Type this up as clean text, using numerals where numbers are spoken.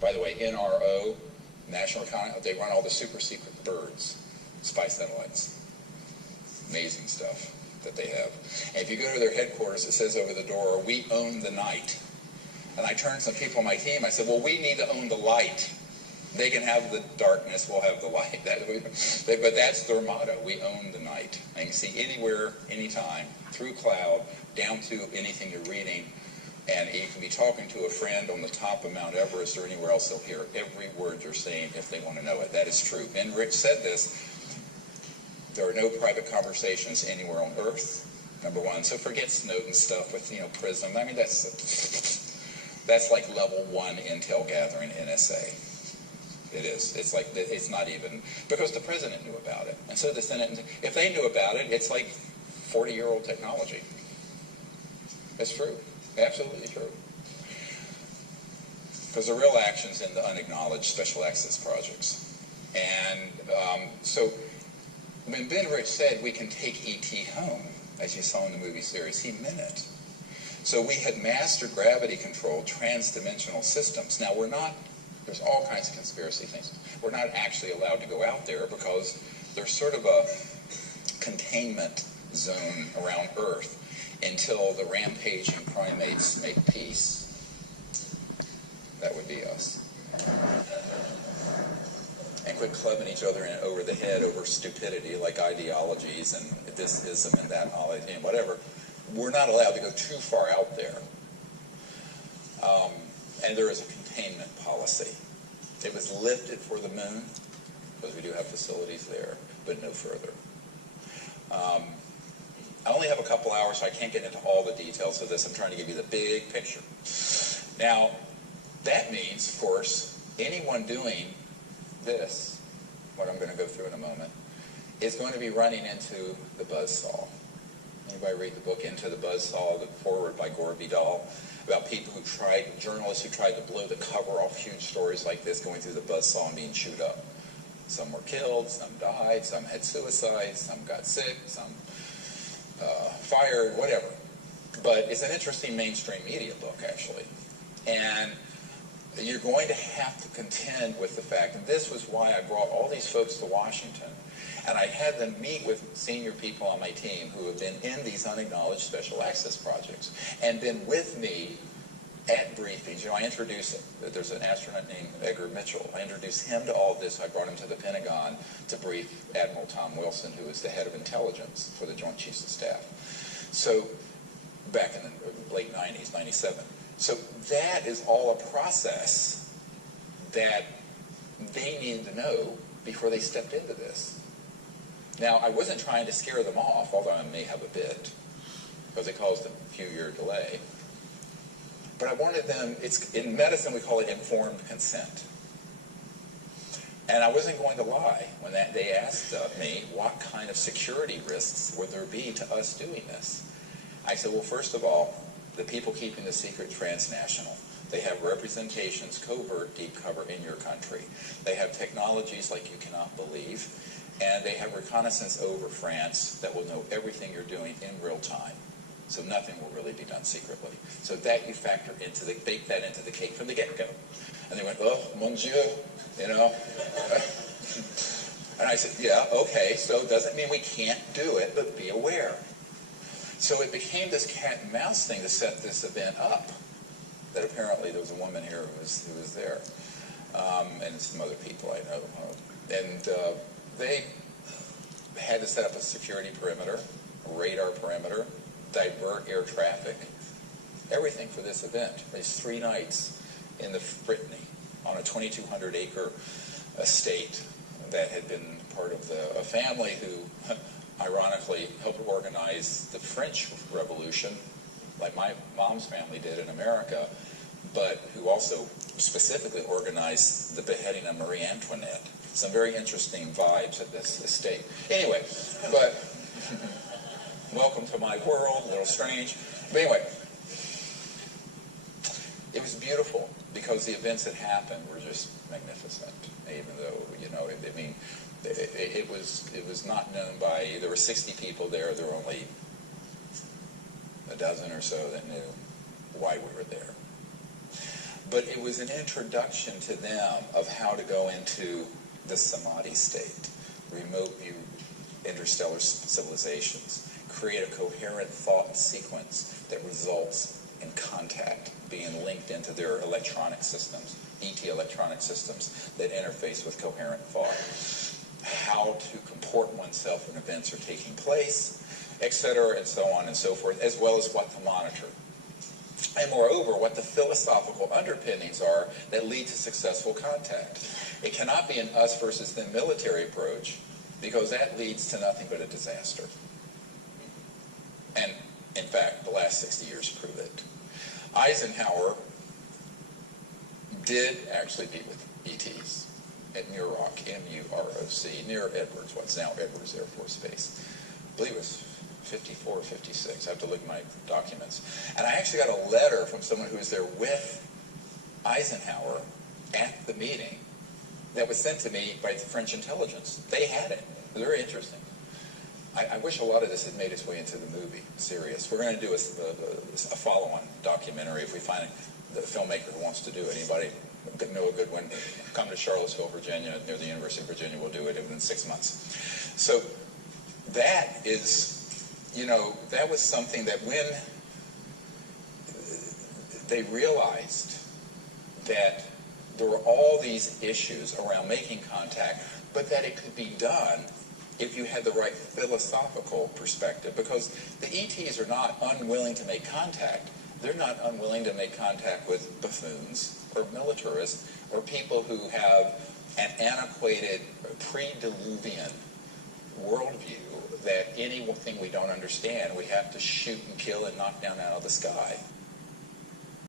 By the way, NRO, National Reconnaissance, they run all the super secret birds, spy satellites. Amazing stuff that they have. And if you go to their headquarters, it says over the door, "We own the night." And I turned to some people on my team, I said, well, we need to own the light. They can have the darkness, we'll have the light. But that's their motto, we own the night. And you can see anywhere, anytime, through cloud, down to anything you're reading. And you can be talking to a friend on the top of Mount Everest or anywhere else, they'll hear every word you're saying if they want to know it. That is true. Ben Rich said this. There are no private conversations anywhere on Earth, number one. So forget Snowden stuff with, PRISM. I mean, that's like level 1 intel gathering, NSA. It is. It's like, it's not even, because the president knew about it. And so the Senate, if they knew about it, it's like 40-year-old technology. It's true. Absolutely true. Because the real action's in the unacknowledged special access projects. And so when Ben Rich said we can take E.T. home, as you saw in the movie series, he meant it. So we had master gravity-controlled trans-dimensional systems. Now there's all kinds of conspiracy things. We're not actually allowed to go out there because there's sort of a containment zone around Earth until the rampaging primates make peace. That would be us. And quit clubbing each other over the head over stupidity like ideologies and this ism and that knowledge and whatever. We're not allowed to go too far out there. And there is a containment policy. It was lifted for the moon, because we do have facilities there, but no further. I only have a couple hours, so I can't get into all the details of this. I'm trying to give you the big picture. Now, that means, of course, anyone doing this, what I'm going to go through in a moment, is going to be running into the buzzsaw. Anybody read the book Into the Buzzsaw, the foreword by Gore Vidal, about people who journalists who tried to blow the cover off huge stories like this, going through the buzzsaw and being chewed up. Some were killed, some died, some had suicide, some got sick, some fired, whatever. But it's an interesting mainstream media book, actually. And you're going to have to contend with the fact, and this was why I brought all these folks to Washington, and I had them meet with senior people on my team who have been in these unacknowledged special access projects and been with me at briefings. I introduced, there's an astronaut named Edgar Mitchell. I introduced him to all this. I brought him to the Pentagon to brief Admiral Tom Wilson, who is the head of intelligence for the Joint Chiefs of Staff. So back in the late 90s, 97. So that is all a process that they needed to know before they stepped into this. Now, I wasn't trying to scare them off, although I may have a bit, because it caused a few-year delay. But I wanted them, in medicine we call it informed consent. And I wasn't going to lie when they asked me what kind of security risks would there be to us doing this. I said, well, first of all, the people keeping the secret transnational. They have representations, covert, deep cover in your country. They have technologies like you cannot believe. And they have reconnaissance over France that will know everything you're doing in real time. So nothing will really be done secretly. So that you factor into bake that into the cake from the get-go. And they went, oh, mon Dieu, And I said, yeah, okay, so it doesn't mean we can't do it, but be aware. So it became this cat and mouse thing to set this event up. That apparently there was a woman here who was there. And some other people I know. And they had to set up a security perimeter, a radar perimeter, divert air traffic, everything for this event. These 3 nights in the Brittany on a 2,200-acre estate that had been part of a family who, ironically, helped organize the French Revolution, like my mom's family did in America, but who also specifically organized the beheading of Marie Antoinette. Some very interesting vibes at this estate. Anyway, but welcome to my world, a little strange. But anyway, it was beautiful because the events that happened were just magnificent, even though, it was not known by, there were 60 people there were only a dozen or so that knew why we were there. but it was an introduction to them of how to go into the samadhi state, remote view interstellar civilizations, create a coherent thought sequence that results in contact being linked into their electronic systems, ET electronic systems that interface with coherent thought, how to comport oneself when events are taking place, etc., and so on and so forth, as well as what to monitor. And moreover, what the philosophical underpinnings are that lead to successful contact. It cannot be an us versus them military approach, because that leads to nothing but a disaster. And, in fact, the last 60 years prove it. Eisenhower did actually meet with ETs at Muroc, M-U-R-O-C, near Edwards, what's now Edwards Air Force Base. I believe it was 54 or 56. I have to look at my documents. And I actually got a letter from someone who was there with Eisenhower at the meeting that was sent to me by the French intelligence. They had it. It was very interesting. I wish a lot of this had made its way into the movie series. We're going to do a follow-on documentary if we find the filmmaker who wants to do it. Anybody know a good one? Come to Charlottesville, Virginia, near the University of Virginia. We'll do it within 6 months. So that is, that was something that when they realized that there were all these issues around making contact, but that it could be done if you had the right philosophical perspective. Because the ETs are not unwilling to make contact. They're not unwilling to make contact with buffoons or militarists or people who have an antiquated pre-diluvian worldview that anything we don't understand we have to shoot and kill and knock down out of the sky.